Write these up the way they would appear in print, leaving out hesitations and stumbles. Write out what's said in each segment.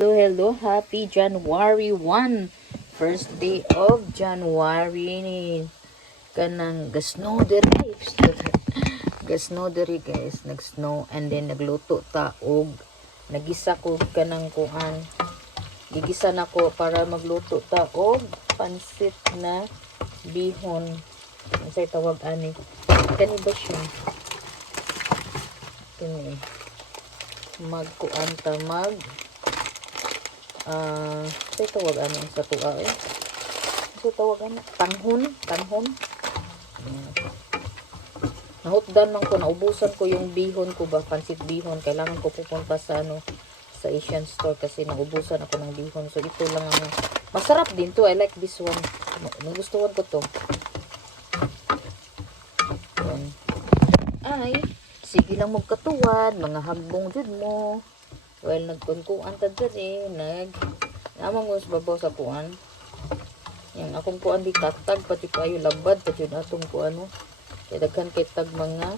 Hello, hello. Happy January 1. First day of January. Kanang gasno diri. Gasno diri guys. Nag-snow and then nagluto ta og nagisa ko kanang kuan. Gigisa na ko para magluto ta og pansit na bihon. Unsay tawag ani? Kani ba siya? Kani. Magkuan ta say tawag ano sa tuwa say tawag ano tanghon nahutdan man ko, naubusan ko yung bihon ko ba, pansit bihon. Kailangan ko pupunta sa sa Asian store kasi naubusan ako ng bihon. So ito lang ang masarap din to. I like this one, nagustuhan ko to. Yan. Ay sige lang magkatuwan mga hagbong jud mo. Well, nagkunkuan ta diri, namang mo sa babaw sa kuan. Yang akong kuan di tatag, pati kayo labad, pati yun atong kuan mo. Kaya daghan kay tag mga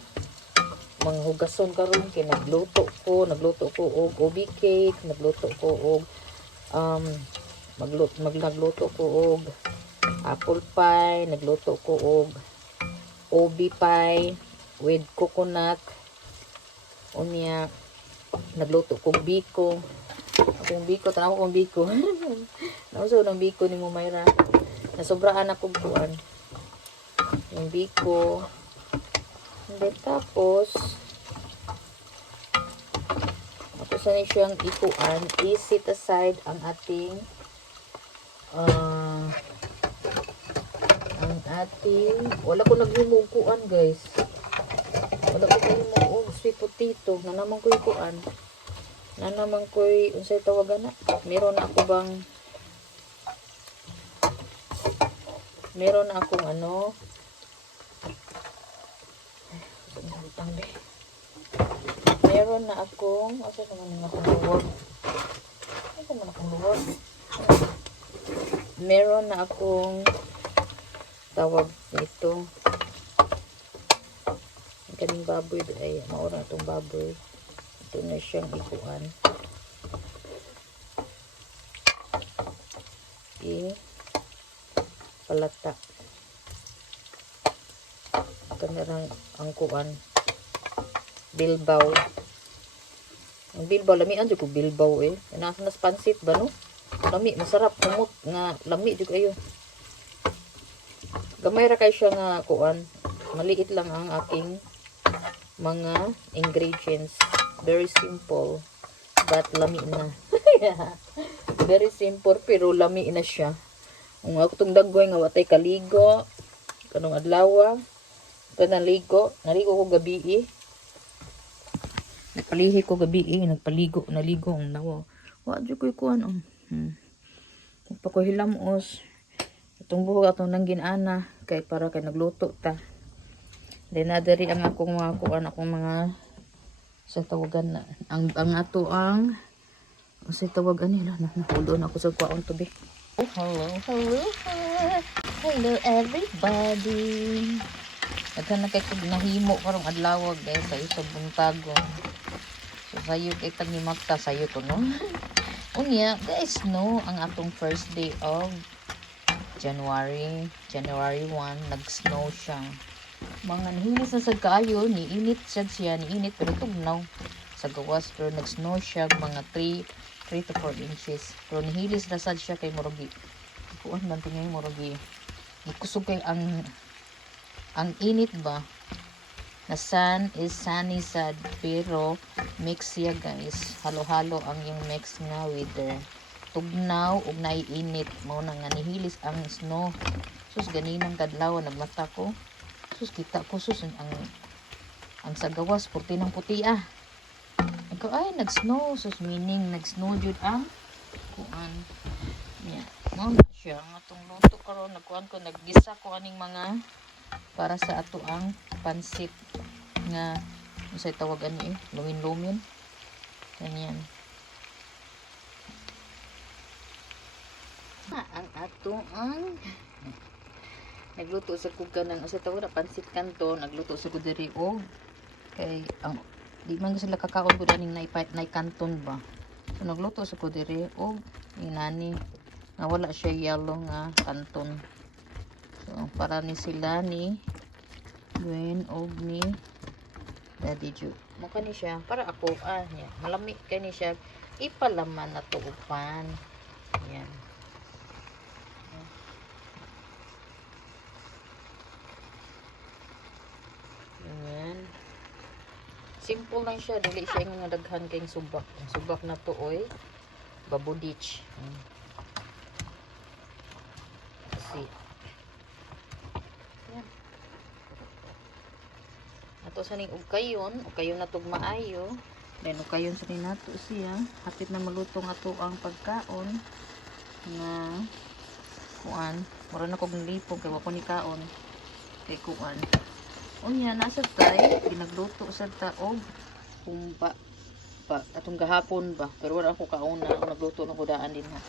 hugason karon kay nagluto ko og ubi cake, nagluto ko og nagluto ko og apple pie, nagluto ko og ubi pie with coconut. Unya nagluto kong biko. Akong biko, tanaw kong biko. Nauso ng biko ni mo Mayra. Nasobraan akong kuan. Yung biko. And then tapos sa ni siyang ikuan, i-set aside ang ating wala ko naghimuguan guys. Wala ko naghimuguan sweet potato na naman ko ikuan. Na naman ko unsay tawagan na. Meron na akong asa naman akong luwag. Meron na akong tawag nito. Ang kaning baboy ay maura itong baboy. Ito na siyang ikuan. Palata. Ito na lang ang kuan. Bilbaw. Ang bilbaw, lamian dyan ko bilbaw eh. Nasa nas pansit ba no? Lami, masarap. Kumot nga, lami dyan kayo. Gamay ra kayo siya nga kuan. Maliit lang ang aking mga ingredients. Very simple. But lami na. Very simple pero lami na siya. Kung ako itong dagway nga watay kaligo. Kanong adlawa. Ito naligo ko gabi Nagpalihi ko gabi naligo ang nawa. Wadyo ko ikuan pa ko hilamos. Itong buhok atong nang ginana kay para kay nagluto ta. Then nadari ang akong mga kuan, akong mga sa tawagan na ang ato ang sa tawagan nila na hold on ako sa kuan to be. Hello everybody. Nagkan na kay nahimo karong adlaw guys sa isang buntagon. So sayo kay tag ni Magta sayo to no. Unya guys no, ang atong first day of January 1 nag-snow siya. Mga nahinis na sa kaayo, niinit siya, niinit pero tugnaw sa gawas, pero nag-snow siya mga 3 to 4 inches. Pero nihilis na sad siya kay Morogi. Kuan man tingay Morogi. Ikusog kay ang init ba. Na sun is sunny sad pero mix siya guys. Halo-halo ang yung mix nga weather. Tugnaw ug naiinit mao na nga nihilis ang snow. Sus ganinang kadlaw nagmata ko. Sus kita ko sus ang sa gawas puti ng puti ay nag-snow sus meaning nag-snow jud ang kuan niya. Mao na siya ang atong luto karon nagkuan ko naggisa ko aning mga para sa ato ang pansit nga unsay tawagan ni lumin-lumin. Ganyan. Ang ato ang nagluto sa kuga ng unsay tawag na pansit kanto, nagluto sa kudiri og kay ang di man sila kakaon ko daning nay kanton ba. So nagluto sa ko diri og inani nga wala siya yellow nga kanton. So para ni sila ni Gwen og ni Daddy Ju. Mukha ni siya para ako yan. Malami kay ni siya ipalaman na tuupan. Yan. Ayan. Simple lang siya. Dili siya yung daghan kayong subak. Ang subak na to oy babudich. See. Ayan. Ato sa ning ukayon na tug maayo. Then ukayon sa ning nato siya. Hapit na maluto nga to ang pagkaon nga kuan. Mura na kog nilipong kay wa ko ni kaon. Kay kuan. Unya nasa tay ginagluto sa taog kumpa pa atong gahapon ba pero wala ako kauna ako nagluto ng kudaan din ha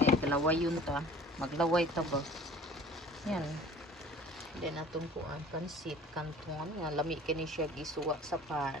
kay kalaway yun ta maglaway ta ba yan then atong kuan pansit kanton nga lami kini siya gisuwa sa pan